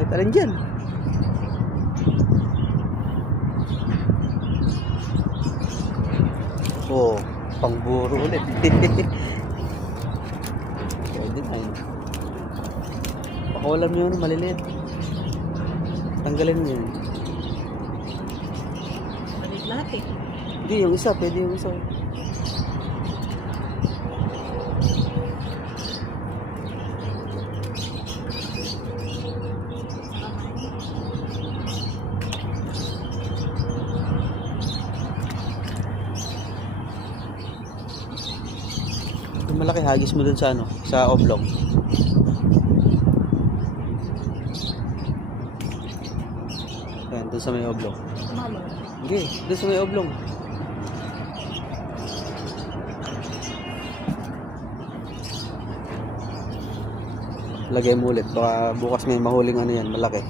Kahit alin dyan. Oh, pangburo ulit. Pwede na yun. Pakulam yun, maliliit. Tanggalin mo yun. Malit lahat eh. Hindi, yung isa, pwede yung isa. Yung malaki, hagis mo dun sa ano, sa oblong. Ayan, dun sa may oblong. Malo. Okay, dun sa may oblong. Lagay mo ulit, baka bukas may mahuling ano yan, malaki.